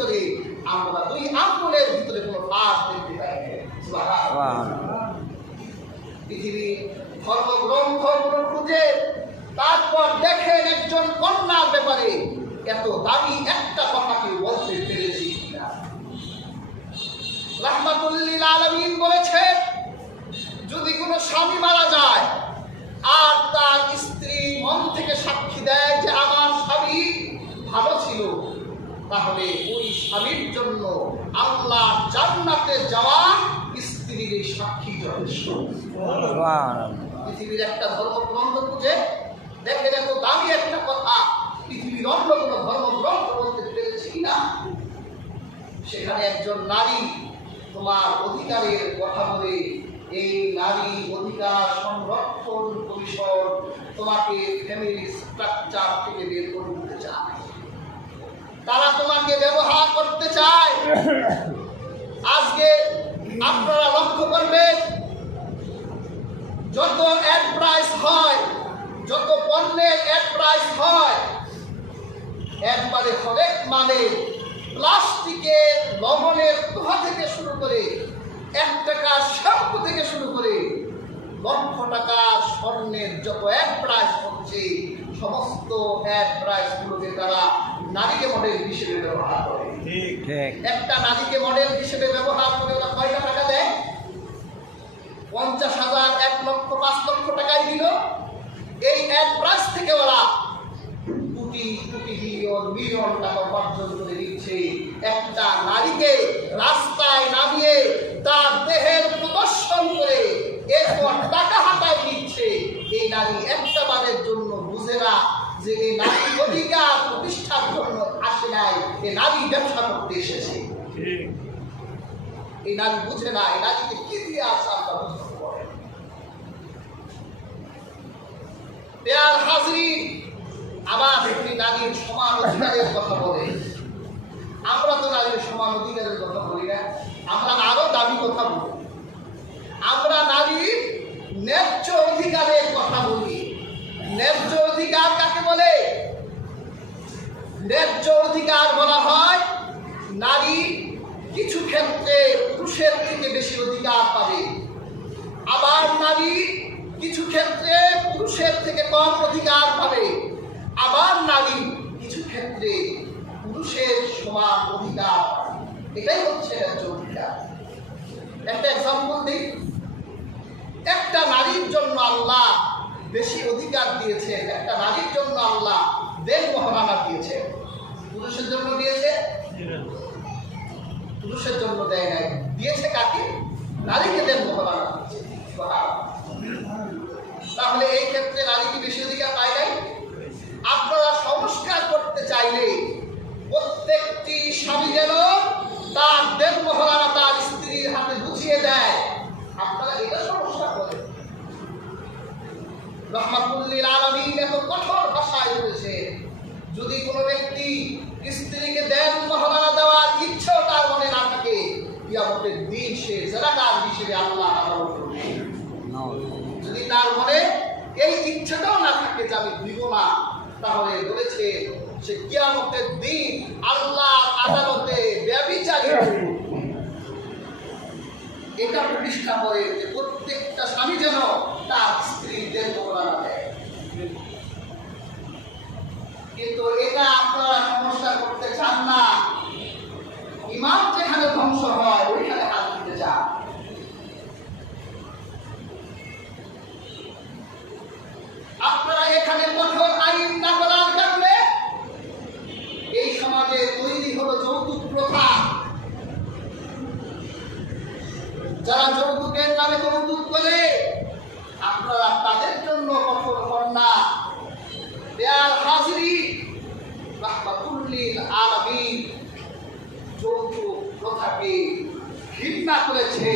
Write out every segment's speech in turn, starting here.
ভিতরে আমরা দুই আঙ্গুলের ভিতরে কোনো ফাঁক দেখতে পাই না। পৃথিবীর ধর্মগ্রন্থগুলো খুঁজে তারপর দেখেন একজন কন্যার ব্যাপারে এত দামি একটা কথা কেউ বলতে পেরেছি কিনা। রাহমাতুল্লিল আলামিন বলেছেন, যদি কোনো স্বামী মারা যায় আর তার স্ত্রী মন থেকে সাক্ষী দেয় যে আমার স্বামী ভালো ছিল, তাহলে ওই স্বামীর জন্য আল্লাহ জান্নাতে যাওয়া স্ত্রীর এই সাক্ষী যথেষ্ট। পৃথিবীর একটা ধর্মগ্রন্থ খুঁজে দেখেন এত দামি একটা কথা পৃথিবীর অন্য কোনো ধর্মগ্রন্থ বলতে পেরেছি কিনা। সেখানে একজন নারী তোমার অধিকারের কথা বলে এই নারী অধিকার সংরক্ষণ পরিষদ তোমাকে ফ্যামিলি স্ট্রাকচার থেকে বের করে দিতে চায়, তারা তোমাকে ব্যবহার করতে চায়। আজকে আপনারা লক্ষ্য করবেন, যত অ্যাড প্রাইস হয়, যত পণ্যের অ্যাড প্রাইস হয়, একবারে হরেক মানে প্লাস্টিকের লবণের তোহা থেকে শুরু করে 1 টাকার শ্যাম্পু থেকে শুরু করে লক্ষ টাকার স্বর্ণের যত অ্যাড প্রাইস হচ্ছে, সমস্ত অ্যাড প্রাইস গুলোকে তারা নারীকে মডেল হিসেবে ব্যবহার করে। একটা নারীকে মডেল হিসেবে ব্যবহার করে ওরা কয়টা টাকা দেয়? 50,000, 1 লক্ষ, 5 লক্ষ টাকাই দিল। এই অ্যাড প্রাইস থেকে ওরা কোটি কোটি মিলিয়ন টাকা উপার্জন করে দিচ্ছে। একটা নারীকে রাস্তায় নামিয়ে তার দেহের প্রদর্শন করে এরপর টাকা হাতায় দিচ্ছে। এই নারী একটা বারের জন্য বুঝে না যে এই নারী অধিকার প্রতিষ্ঠার জন্য আসে নাই, এই নারী ব্যবসা করতে এসেছে। এই নারী বুঝে না এই নারীকে কি দিয়ে আসা তা বুঝতে পারে। প্রিয় হাজরিন, আবার একটি নারীর সমান অধিকারের কথা বলে। আমরা তো নারীর সমান অধিকারের কথা বলি না, আমরা আরো দাবি কথা বলি। আমরা নারীর ন্যায্য অধিকারের কথা বলি। ন্যায্য অধিকার কাকে বলে? ন্যায্য অধিকার বলা হয় নারী কিছু ক্ষেত্রে পুরুষের থেকে বেশি অধিকার পাবে, আবার নারী কিছু ক্ষেত্রে পুরুষের থেকে কম অধিকার পাবে, আবার নারী কিছু ক্ষেত্রে পুরুষের সমান অধিকার পাবে। এটাই হচ্ছে ন্যায্য অধিকার। একটা এক্সাম্পল দিই। একটা নারীর জন্য আল্লাহ বেশি অধিকার দিয়েছেন, একটা নারীর জন্য আল্লাহ দেন মহারানা দিয়েছে। পুরুষের জন্য দিয়েছে? পুরুষের জন্য দেয় নাই, দিয়েছে কাকে? নারীকে দেন মহারানা দিয়েছে। তাহলে এই ক্ষেত্রে নারী কি বেশি অধিকার পায় নাই? আপনারা সংস্কার করতে চাইলে প্রত্যেকটি স্বামী যেন তার দেন মহারানা তার স্ত্রীর হাতে বুঝিয়ে দেয়, আপনারা এটা সংস্কার করেন। রাহমাতুল্লিল আলামিন এত কঠোর ভাষায় বলেছে, যদি কোনো ব্যক্তি স্ত্রীকে দেন মহারানা দেওয়ার ইচ্ছাও তার মনে না থাকে, কিয়ামতের দিন সে জানাকার হিসেবে আল্লাহ আদালত করবে। যদি তার মনে এই ইচ্ছাটাও না থাকে যে আমি দিব না, তাহলে বলেছে সে কিয়ামতের দিন আল্লাহর আদালতে ব্যভিচারী। এটা প্রতিষ্ঠা করে যে প্রত্যেকটা স্বামী যেন তার স্ত্রীদের মহারানা দেয়। কিন্তু এটা আপনারা সমস্যা করতে চান না। ইমান যেখানে ধ্বংস হয় ওইখানে হাত দিতে চান। আপনারা এখানে কঠোর আইন না করার কারণে এই সমাজে তৈরি হলো যৌতুক প্রথা। যারা যৌতুকের নামে যৌতুক করে, আপনারা তাদের জন্য কঠোর হন না। প্রিয় হাজরিন, রাহমাতুল্লিল আলামিন যৌতুক প্রথাকে ঘৃণা করেছে।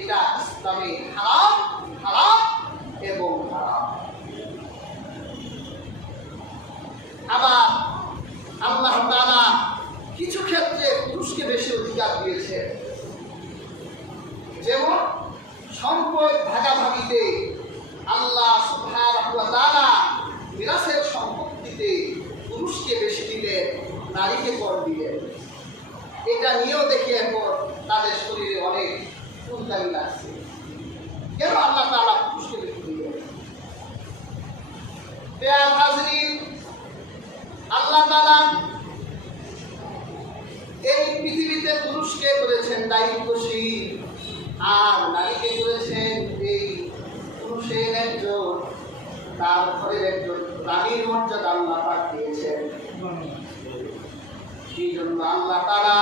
এটা ইসলামে হারাম, হারাম এবং হারাম। আবার আল্লাহ তাআলা কিছু ক্ষেত্রে পুরুষকে বেশি অধিকার দিয়েছে, যেমন সম্পদ ভাগাভাগিতে আল্লাহ সুবহানাহু ওয়া তাআলা মিরাসের সম্পত্তিতে পুরুষকে বেশি দিলেন, নারীকে কম দিলেন। এটা নিয়েও দেখি এখন তাদের শরীরে অনেক চুলকানি লাগছে। কেন আল্লাহ তাআলা পুরুষকে বেশি দিলেন? প্রিয় হাজরিন, আল্লাহ তাআলা এই পৃথিবীতে পুরুষকে করেছেন দায়িত্বশীল আর নারীকে করেছেন এই পুরুষের একজন, তার ঘরের একজন রানীর মর্যাদা আল্লাহ পাক দিয়েছেন। এই জন্য আল্লাহ তাআলা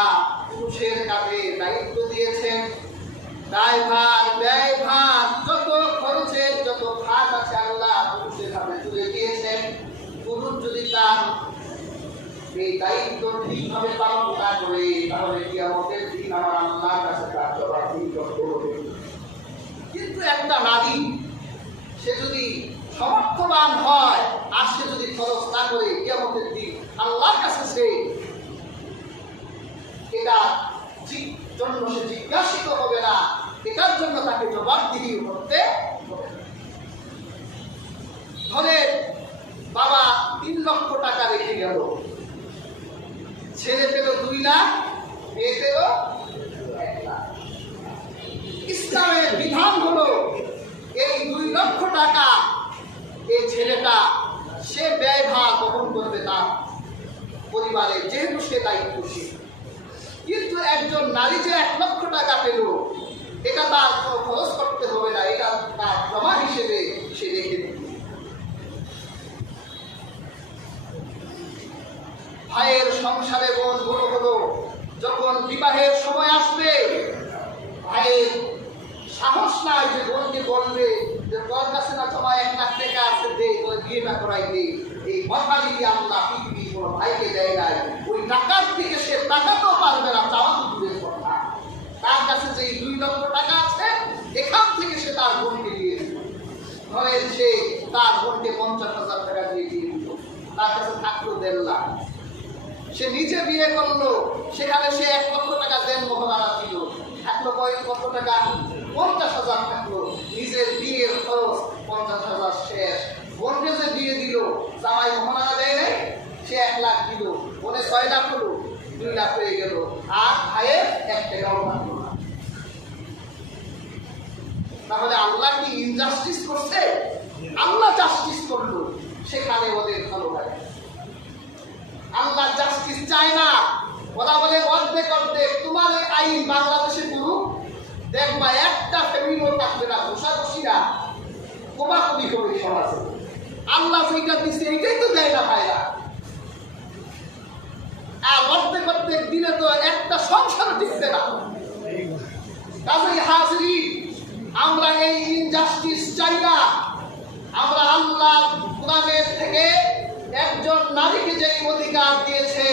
পুরুষের কাঁধে দায়িত্ব দিয়েছেন। দায়ভার ব্যয়ভার যত খরচের যত ভাগ আছে আল্লাহ পুরুষের কাঁধে তুলে দিয়েছেন। পুরুষ যদি তার এই দায়িত্ব ঠিকভাবে পালন না করে তাহলে কিয়ামতের দিন আমার আল্লাহর কাছে তার জবাবদিহি করতে হবে। কিন্তু একটা নারী সে যদি সমর্থবান হয় আর সে যদি খরচ না করে কিয়ামতের দিন আল্লাহর কাছে সে এটার জন্য সে জিজ্ঞাসিত হবে না, এটার জন্য তাকে জবাবদিহি করতে হবে। ধরে বাবা 3 লক্ষ টাকা রেখে গেল, ছেলে পেল 2 লাখ, মেয়ে পেল 1 লাখ। ইসলামের বিধান হলো এই 2 লক্ষ টাকা এই ছেলেটা সে ব্যয়ভার বহন করবে তার পরিবারে, যেহেতু সে দায়িত্বশীল। কিন্তু একজন নারী যে 1 লক্ষ টাকা পেল, এটা তার কোনো খরচ করতে হবে না, এটা তার জমা হিসেবে সে রেখে দিবে। ভাইয়ের সংসারে বোন বড় হলো, যখন বিবাহের সময় আসবে ভাইয়ের সাহস নাই যে বোনকে বলবে যে তোর কাছে না জমা 1 লাখ টাকা আছে, দে তোর বিয়েটা করাই দে। এই কথা যদি আল্লাহ পৃথিবীর কোনো ভাইকে দেয় নাই, ওই টাকার থেকে সে টাকাতেও পারবে না, চাওয়া তো দূরের কথা। তার কাছে যে 2 লক্ষ টাকা আছে এখান থেকে সে তার বোনকে দিয়ে দিল। ধরেন সে তার বোনকে 50,000 টাকা দিয়ে দিল, তার কাছে থাকলো 1.5 লাখ। সে নিজে বিয়ে করলো, সেখানে সে 1 লক্ষ টাকা দেন মহারানা দিল, থাকলো কত টাকা? 50,000 থাকলো। নিজের বিয়ের খরচ 50,000 শেষ। বোনকে যে বিয়ে দিল জামাই মহারানা দেয় নাই, সে 1 লাখ দিল, বোনে 6 লাখ হলো, 2 লাখ হয়ে গেল, আর ভাইয়ের 1 টাকাও থাকলো না। তাহলে আল্লাহ কি ইনজাস্টিস করছে? আল্লাহ জাস্টিস করলো, সেখানে ওদের ভালো লাগে। আল্লাহ জাস্টিস চায় না, ওরা বলে অর্ধেক অর্ধেক। তোমার এই আইন বাংলাদেশে করুক, দেখবা একটা ফ্যামিলিও থাকবে না, ঘোষাঘুষিরা কোবাকুবি করবে সমাজে। আল্লাহ যেটা দিচ্ছে এটাই তো দেয় না ভাইরা। আর অর্ধেক অর্ধেক দিলে তো একটা সংসার টিকবে না। কাজেই হাজরিন, আমরা এই ইনজাস্টিস চাই না। আমরা আল্লাহ কোরআনের থেকে একজন নারীকে যে অধিকার দিয়েছে,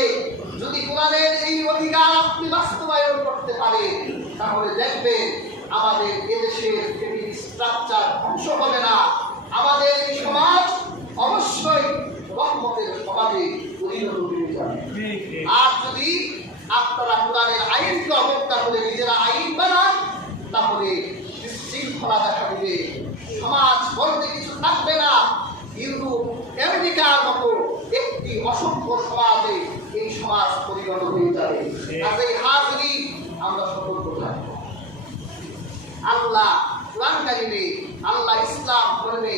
যদি কোরআনের এই অধিকার আপনি বাস্তবায়ন করতে পারেন তাহলে দেখবেন আমাদের এদেশের ফ্যামিলি স্ট্রাকচার ধ্বংস হবে না। আমাদের এই সমাজ অবশ্যই রহমতের সমাজে পরিণত হয়ে যাবে। আর যদি আপনারা কোরআনের আইনকে অবজ্ঞা করে নিজেরা আইন বানান তাহলে বিশৃঙ্খলা দেখা দিবে, সমাজ বলতে কিছু থাকবে না। ইউরোপ আমেরিকার মতো একটি অসভ্য সমাজে এই সমাজ পরিণত হয়ে যাবে। কাজেই হাজরিন, আমরা সতর্ক থাকব। আল্লাহ কোরআন কারিমে, আল্লাহ ইসলাম ধর্মে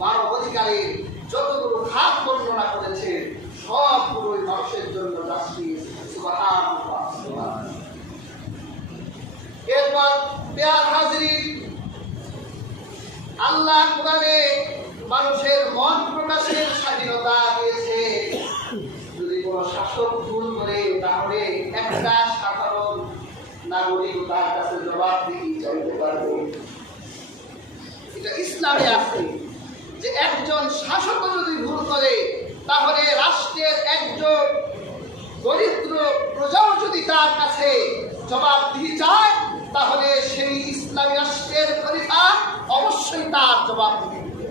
মানব অধিকারের যতগুলো খাত বর্ণনা করেছেন সবগুলোই মানুষের জন্য জাস্টিস। সুবহানাল্লাহ। এরপর প্রিয় হাজরিন, আল্লাহ কোরআনে মানুষের মত প্রকাশের স্বাধীনতা দিয়েছে। যদি কোনো শাসক ভুল করে তাহলে একটা সাধারণ নাগরিক তার কাছে জবাবদিহি চাইতে পারবে। এটা ইসলামে আছে যে একজন শাসক যদি ভুল করে তাহলে রাষ্ট্রের একজন দরিদ্র প্রজাও যদি তার কাছে জবাবদিহি চায় তাহলে সেই ইসলামী রাষ্ট্রের খলিফা অবশ্যই তার জবাবদিহি দিবে।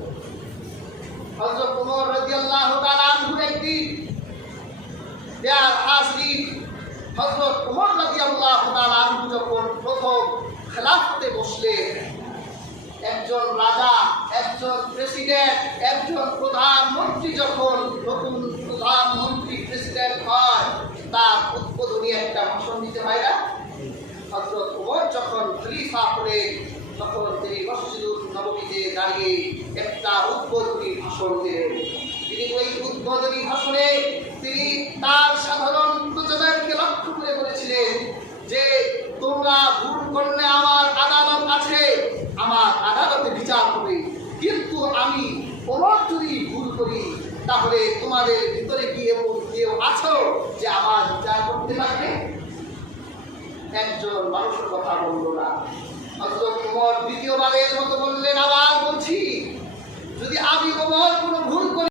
হযরত ওমর রাদিয়াল্লাহু তাআলা আনহু একদিন হযরত ওমর রাদিয়াল্লাহু তাআলা আনহু যখন প্রথম খেলাফতে বসলেন, একজন রাজা, একজন প্রেসিডেন্ট, একজন প্রধানমন্ত্রী যখন নতুন প্রধানমন্ত্রী প্রেসিডেন্ট হয় তার উদ্বোধনী একটা ভাষণ দিতে হয় না? হযরত ওমর যখন খলিফা হলেন তখন তিনি মসজিদুন নববীতে দাঁড়িয়ে একটা উদ্বোধনী ভাষণ দিলেন। তিনি ওই উদ্বোধনী ভাষণে তিনি তার সাধারণ প্রজাদেরকে লক্ষ্য করে বলেছিলেন যে তোমরা ভুল করলে আমার আদালত আছে, আমার আদালতে বিচার হবে, কিন্তু আমি ওমর যদি ভুল করি তাহলে তোমাদের ভিতরে কি এমন কেউ আছো যে আমার বিচার করতে পারবে? একজন মানুষের কথা বলল না। হযরত ওমর দ্বিতীয়বারের মতো বললেন, আবার বলছি, যদি আমি ওমর কোনো ভুল করি